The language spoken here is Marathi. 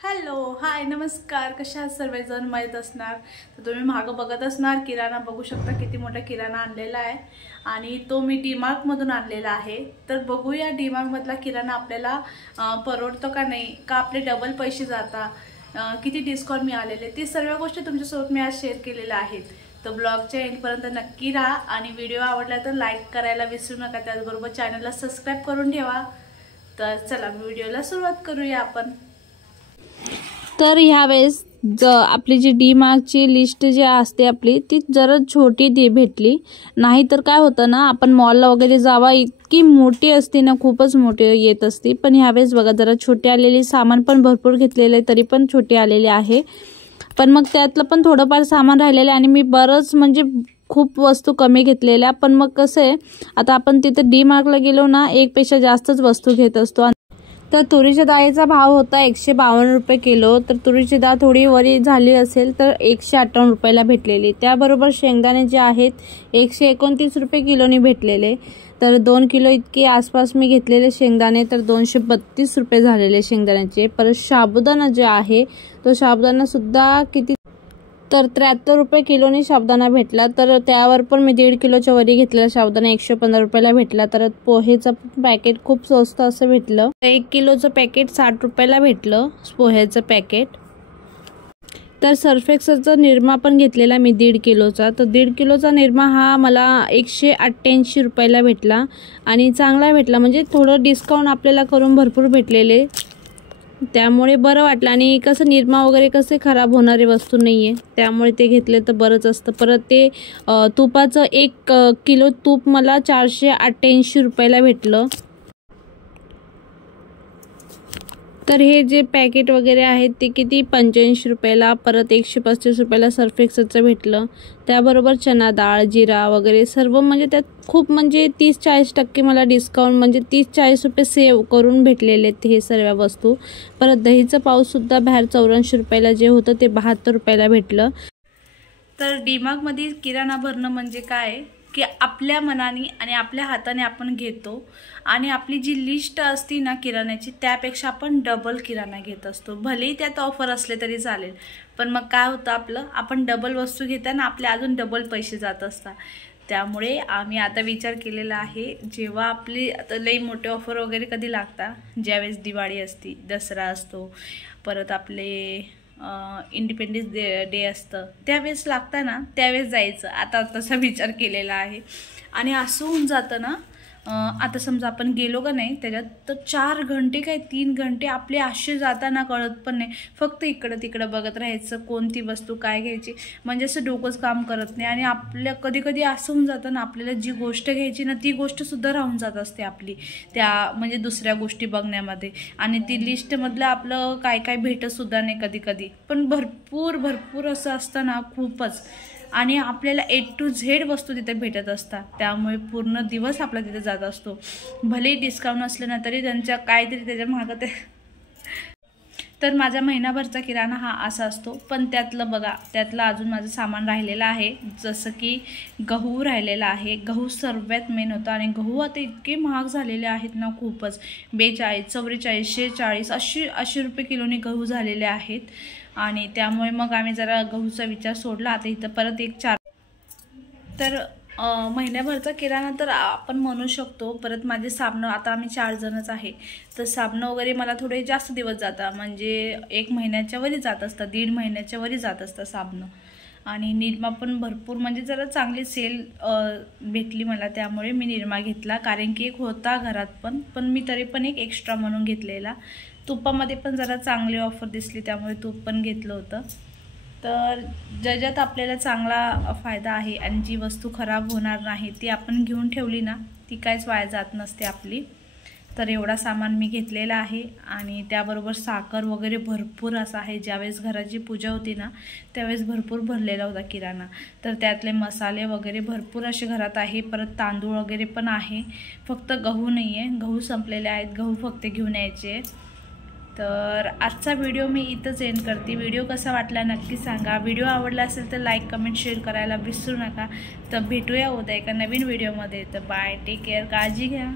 हॅलो हाय नमस्कार, कशा आहात सर्वजण? माहीत असणार तर तुम्ही मागं बघत असणार किराणा बघू शकता, किती मोठा किराणा आणलेला आहे आणि तो मी डीमार्ट मधून आणलेला आहे। तर बघूया डीमार्ट मधला किराणा आपल्याला परवडतो का नाही, का आपले डबल पैसे जातात, किती डिस्काउंट मिळालेले, ती सर्व गोष्टी तुमच्यासोबत मी आज शेअर केलेल्या आहेत। तर ब्लॉगच्या एंडपर्यंत नक्की राहा आणि व्हिडिओ आवडला तर लाईक करायला विसरू नका, त्याचबरोबर चॅनलला सबस्क्राईब करून ठेवा। तर चला व्हिडिओला सुरुवात करूया आपण। तर ह्यावेळेस आपली जी डीमार्टची लिस्ट जी असते आपली ती जरा छोटी भेटली, नाही तर काय होतं ना, आपण मॉलला वगैरे जावा इतकी मोठी असते ना, खूपच मोठी येत असते, पण ह्यावेळेस बघा जरा छोटी आलेली, सामान पण भरपूर घेतलेले तरी पण छोटी आलेली आहे। पण मग त्यातलं पण थोडंफार सामान राहिलेलं आणि मी बरंच म्हणजे खूप वस्तू कमी घेतलेल्या, पण मग कसं आहे आता आपण तिथे डीमार्टला गेलो ना, एक पेक्षा जास्तच वस्तू घेत असतो। तर तुरीच्या डाळीचा भाव होता 152 रुपये किलो, तर तुरीची डाळ थोडी वरी झाली असेल तर 158 रुपयाला भेटलेली। त्याबरोबर शेंगदाणे जे आहेत 129 रुपये किलोनी भेटलेले, तर 2 किलो इतके आसपास मी घेतलेले शेंगदाणे, तर 232 रुपये झालेले शेंगदाण्याचे। परत साबुदाणा जे आहे तो साबुदाणा सुद्धा किती, तर 73 रुपये किलोनी साबुदाणा भेटला, तर त्यावर पण मी 1.5 किलोच्या वरी घेतलेला साबुदाणा 115 रुपयाला भेटला। तर पोहेचं पॅकेट खूप स्वस्त असं भेटलं, 1 किलोचं पॅकेट 60 रुपयाला भेटलं पोह्याचं पॅकेट। तर सर्फेक्सलचा निरमा पण घेतलेला मी 1.5 किलोचा, तर 1.5 किलोचा निरमा हा मला 188 रुपयाला भेटला आणि चांगला भेटला, म्हणजे थोडं डिस्काउंट आपल्याला करून भरपूर भेटलेले, त्यामुळे बरं वाटलं। आणि कसं निरमा वगैरे कसे खराब होणारे वस्तू नाहीये, त्यामुळे ते घेतले तर बरंच असतं। परत ते तुपाचं 1 किलो तूप मला 488 रुपयाला भेटलं। तर हे जे पॅकेट वगैरे आहेत ते किती 85 रुपयाला, परत 135 रुपयाला सर्फेक्सलचं भेटलं। त्याबरोबर चना डाळ, जिरा वगैरे सर्व, म्हणजे त्यात खूप म्हणजे 30-40% मला डिस्काउंट, म्हणजे 30-40 रुपये सेव्ह करून भेटलेले हे सर्व वस्तू। परत दहीचं पाऊससुद्धा बाहेर 84 रुपयाला जे होतं ते 72 रुपयाला भेटलं। तर डीमार्टमध्ये किराणा भरणं म्हणजे काय की आपल्या मनाने आणि आपल्या हाताने आपण घेतो आणि आपली जी लिस्ट असती ना किराण्याची, त्यापेक्षा आपण डबल किराणा घेत असतो। भलेही त्यात ऑफर असले तरी चालेल, पण मग काय होतं आपलं, आपण डबल वस्तू घेताना आपले अजून डबल पैसे जात असतात। त्यामुळे आम्ही आता विचार केलेला आहे, जेव्हा आपली आता लई मोठे ऑफर वगैरे कधी लागतात, ज्यावेळेस दिवाळी असती, दसरा असतो, परत आपले इंडिपेंडन्स डे असतं, त्यावेळेस लागतं ना, त्यावेळेस जायचं। आता तसा विचार केलेला आहे आणि असं होऊन जातं ना, आता समजा आपण गेलो का नाही त्याच्यात, तर 4 घंटे काय 3 घंटे आपले असे जाताना कळत पण नाही, फक्त इकडं तिकडं बघत राहायचं, कोणती वस्तू काय घ्यायची, म्हणजे असं डोकंच काम करत नाही। आणि आपल्या कधी कधी असं होऊन जातं ना, आपल्याला जी गोष्ट घ्यायची ना ती गोष्टसुद्धा राहून जात असते आपली त्या म्हणजे दुसऱ्या गोष्टी बघण्यामध्ये, आणि ती लिस्टमधलं आपलं काय काय भेटतसुद्धा नाही कधी कधी, पण भरपूर असं असतं ना, खूपच। आणि आपल्याला A to Z वस्तू तिथे भेटत असतात, त्यामुळे पूर्ण दिवस आपला तिथे जात असतो। भले डिस्काउंट असलं ना तरी त्यांच्या काहीतरी त्याच्या मागं ते तर माझा महिनाभरचा किराणा हा असा असतो। पण त्यातलं बघा, त्यातलं अजून माझं सामान राहिलेलं आहे, जसं की गहू राहिलेला आहे। गहू सर्वात मेन होता आणि गहू आता इतके महाग झालेले आहेत ना, खूपच 42, 44, 46 80 रुपये किलोने गहू झालेले आहेत। आणि त्यामुळे मग आम्ही जरा गहूचा विचार सोडला। आता इथं परत एक 4, तर महिन्याभरचा किराणा तर आपण म्हणू शकतो। परत माझे साबणं, आता आम्ही 4 जणच आहे, तर साबणं वगैरे मला थोडे जास्त दिवस जातात, म्हणजे 1 महिन्याच्या वरी जात असतात, 1.5 महिन्याच्या वरी जात असतात साबणं। आणि निरमा पण भरपूर, म्हणजे जरा चांगली सेल भेटली मला, त्यामुळे मी निरमा घेतला, कारण की एक होता घरात पण मी तरी पण एक एक्स्ट्रा म्हणून घेतलेला। तुपामध्ये पण जरा चांगली ऑफर दिसली, त्यामुळे तूप पण घेतलं होतं। तर ज्याच्यात आपल्याला चांगला फायदा आहे आणि जी वस्तू खराब होणार नाही ती आपण घेऊन ठेवली ना, ती काहीच वाया जात नसते आपली। तर एवढा सामान मी घेतलेला आहे आणि त्याबरोबर साखर वगैरे भरपूर असं आहे। ज्यावेळेस घराची पूजा होती ना त्यावेळेस भरपूर भरलेला होता किराणा, तर त्यातले मसाले वगैरे भरपूर असे घरात आहे। परत तांदूळ वगैरे पण आहे, फक्त गहू नाही आहे, गहू संपलेले आहेत, गहू फक्त घेऊन यायचे। तर आजचा व्हिडिओ मी इथंच एंड करते। व्हिडिओ कसा वाटला नक्की सांगा, व्हिडिओ आवडला असेल तर लाईक कमेंट शेअर करायला विसरू नका। तर भेटूया उद्या एका नवीन व्हिडिओमध्ये। तर बाय, टेक केअर, काळजी घ्या।